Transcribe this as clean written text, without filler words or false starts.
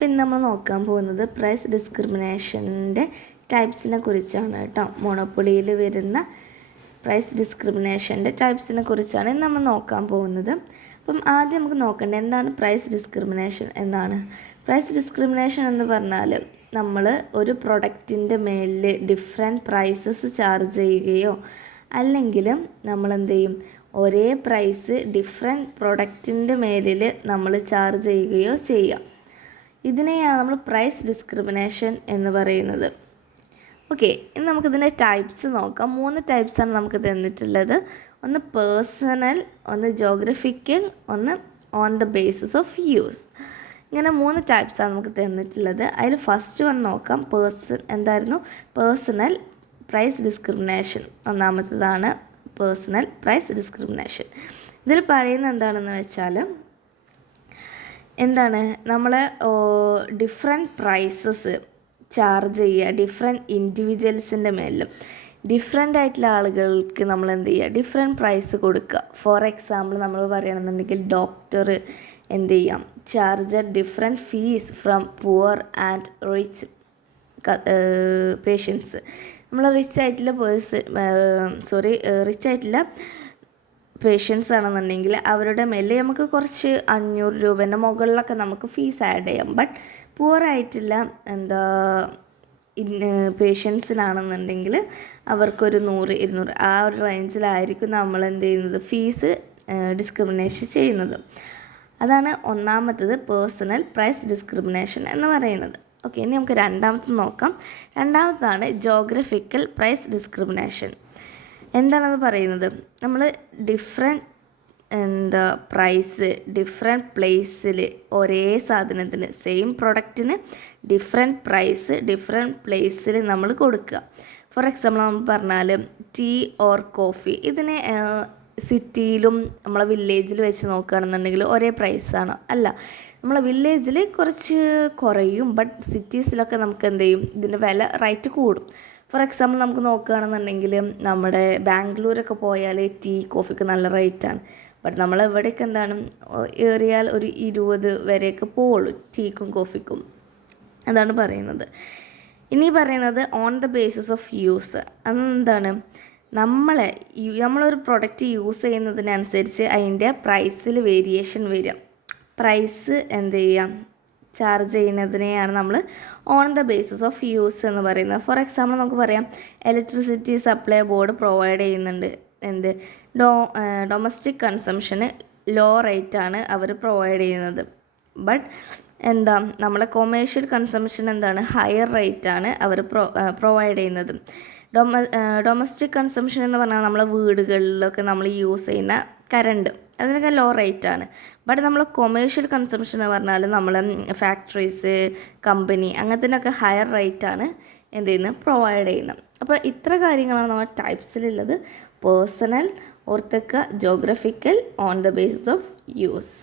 പിന്നെ നമ്മൾ നോക്കാൻ പോകുന്നത് പ്രൈസ് ഡിസ്ക്രിമിനേഷൻ്റെ ടൈപ്സിനെ കുറിച്ചാണ് കേട്ടോ. മോണോപ്പൊളിയിൽ വരുന്ന പ്രൈസ് ഡിസ്ക്രിമിനേഷൻ്റെ ടൈപ്സിനെ കുറിച്ചാണ് നമ്മൾ നോക്കാൻ പോകുന്നത്. അപ്പം ആദ്യം നമുക്ക് നോക്കേണ്ടത് എന്താണ് പ്രൈസ് ഡിസ്ക്രിമിനേഷൻ എന്നാണ്. പ്രൈസ് ഡിസ്ക്രിമിനേഷൻ എന്ന് പറഞ്ഞാൽ നമ്മൾ ഒരു പ്രൊഡക്റ്റിൻ്റെ മേലിൽ ഡിഫറെൻറ്റ് പ്രൈസസ് ചാർജ് ചെയ്യുകയോ അല്ലെങ്കിൽ നമ്മൾ എന്ത് ചെയ്യും, ഒരേ പ്രൈസ് ഡിഫറെൻറ്റ് പ്രൊഡക്റ്റിൻ്റെ മേലിൽ നമ്മൾ ചാർജ് ചെയ്യുകയോ ചെയ്യാം. ഇതിനെയാണ് നമ്മൾ പ്രൈസ് ഡിസ്ക്രിമിനേഷൻ എന്ന് പറയുന്നത്. ഓക്കെ, ഇനി നമുക്കിതിൻ്റെ ടൈപ്സ് നോക്കാം. 3 ടൈപ്സാണ് നമുക്ക് തന്നിട്ടുള്ളത്. ഒന്ന് പേഴ്സണൽ, ഒന്ന് ജോഗ്രഫിക്കൽ, ഒന്ന് on the basis of use. ഇങ്ങനെ 3 ടൈപ്സാണ് നമുക്ക് തന്നിട്ടുള്ളത്. അതിൽ ഫസ്റ്റ് വൺ നോക്കാം. എന്തായിരുന്നു? Personal price discrimination. ഒന്നാമത്തേതാണ് പേഴ്സണൽ പ്രൈസ് ഡിസ്ക്രിമിനേഷൻ. ഇതിൽ പറയുന്നത് എന്താണെന്ന് വെച്ചാൽ എന്താണ്, നമ്മൾ ഡിഫറെൻറ്റ് പ്രൈസസ് ചാർജ് ചെയ്യുക ഡിഫറെൻറ്റ് ഇൻഡിവിജ്വൽസിൻ്റെ മേലും. ഡിഫറെൻ്റ് ആയിട്ടുള്ള ആളുകൾക്ക് നമ്മൾ എന്ത് ചെയ്യുക, ഡിഫറെൻറ്റ് പ്രൈസ് കൊടുക്കുക. ഫോർ എക്സാമ്പിൾ നമ്മൾ പറയുകയാണെന്നുണ്ടെങ്കിൽ ഡോക്ടർ എന്ത് ചെയ്യാം, charge different fees from poor and rich patients. നമ്മൾ റിച്ച് ആയിട്ടുള്ള പേഷ്യൻസ് ആണെന്നുണ്ടെങ്കിൽ അവരുടെ മേലെ നമുക്ക് കുറച്ച് 500 രൂപേൻ്റെ മുകളിലൊക്കെ നമുക്ക് ഫീസ് ആഡ് ചെയ്യാം. ബട്ട് പുവറായിട്ടുള്ള പേഷ്യൻസിനാണെന്നുണ്ടെങ്കിൽ അവർക്കൊരു 100-200 ആ ഒരു റേഞ്ചിലായിരിക്കും നമ്മൾ എന്ത് ചെയ്യുന്നത്, ഫീസ് ഡിസ്ക്രിമിനേഷൻ ചെയ്യുന്നത്. അതാണ് ഒന്നാമത്തത് പേഴ്സണൽ പ്രൈസ് ഡിസ്ക്രിമിനേഷൻ എന്ന് പറയുന്നത്. ഓക്കെ, ഇനി നമുക്ക് രണ്ടാമത്തെ നോക്കാം. രണ്ടാമതാണ് ജോഗ്രഫിക്കൽ പ്രൈസ് ഡിസ്ക്രിമിനേഷൻ. എന്താണെന്ന് പറയുന്നത്, നമ്മൾ ഡിഫറെൻറ്റ് പ്രൈസ് ഡിഫറെൻറ്റ് പ്ലേസിൽ ഒരേ സാധനത്തിന് സെയിം പ്രൊഡക്റ്റിന് ഡിഫറെൻറ്റ് പ്രൈസ് ഡിഫറെൻറ്റ് പ്ലേസിൽ നമ്മൾ കൊടുക്കുക. ഫോർ എക്സാമ്പിൾ നമ്മൾ പറഞ്ഞാൽ ടീ ഓർ കോഫി, ഇതിന് സിറ്റിയിലും നമ്മളെ വില്ലേജിൽ വെച്ച് നോക്കുകയാണെന്നുണ്ടെങ്കിൽ ഒരേ പ്രൈസാണ്. അല്ല, നമ്മളെ വില്ലേജിൽ കുറച്ച് കുറയും, ബട്ട് സിറ്റീസിലൊക്കെ നമുക്ക് എന്ത് ചെയ്യും, ഇതിൻ്റെ വില റേറ്റ് കൂടും. ഫോർ എക്സാമ്പിൾ നമുക്ക് നോക്കുകയാണെന്നുണ്ടെങ്കിൽ നമ്മുടെ ബാംഗ്ലൂരൊക്കെ പോയാൽ ടീ കോഫിക്ക് നല്ല റേറ്റാണ്. ബട്ട് നമ്മളെവിടെയൊക്കെ എന്താണ് ഏറിയാൽ ഒരു 20 വരെയൊക്കെ പോവുള്ളൂ ടീക്കും കോഫിക്കും. അതാണ് പറയുന്നത്. ഇനി പറയുന്നത് on the basis of use. അതെന്താണ്, നമ്മളൊരു പ്രൊഡക്റ്റ് യൂസ് ചെയ്യുന്നതിനനുസരിച്ച് അതിൻ്റെ പ്രൈസിൽ വേരിയേഷൻ വരിക. പ്രൈസ് എന്ത് ചെയ്യാം, ചാർജ് ചെയ്യുന്നതിനെയാണ് നമ്മൾ on the basis of use എന്ന് പറയുന്നത്. ഫോർ എക്സാമ്പിൾ നമുക്ക് പറയാം, ഇലക്ട്രിസിറ്റി സപ്ലൈ ബോർഡ് പ്രൊവൈഡ് ചെയ്യുന്നുണ്ട് ഡൊമസ്റ്റിക് കൺസംഷന് ലോ റേറ്റാണ് അവർ പ്രൊവൈഡ് ചെയ്യുന്നത്. ബട്ട് നമ്മളെ കൊമേഴ്ഷ്യൽ കൺസംഷൻ എന്താണ്, ഹയർ റേറ്റാണ് അവർ പ്രൊവൈഡ് ചെയ്യുന്നത്. ഡൊമസ്റ്റിക് കൺസംഷൻ എന്ന് പറഞ്ഞാൽ നമ്മളെ വീടുകളിലൊക്കെ നമ്മൾ യൂസ് ചെയ്യുന്ന കറണ്ട്, അതിനൊക്കെ ലോ റേറ്റാണ്. ബട്ട് നമ്മൾ കൊമേഴ്ഷ്യൽ കൺസംഷൻ എന്ന് പറഞ്ഞാൽ നമ്മൾ ഫാക്ടറീസ്, കമ്പനി അങ്ങനത്തിനൊക്കെ ഹയർ റേറ്റാണ് എന്ത് ചെയ്യുന്നത്, പ്രൊവൈഡ് ചെയ്യുന്നത്. അപ്പോൾ ഇത്ര കാര്യങ്ങളാണ് നമ്മൾ ടൈപ്സിലുള്ളത്. പേഴ്സണൽ, ഓർത്തേക്കുക, geographical, on the basis of use.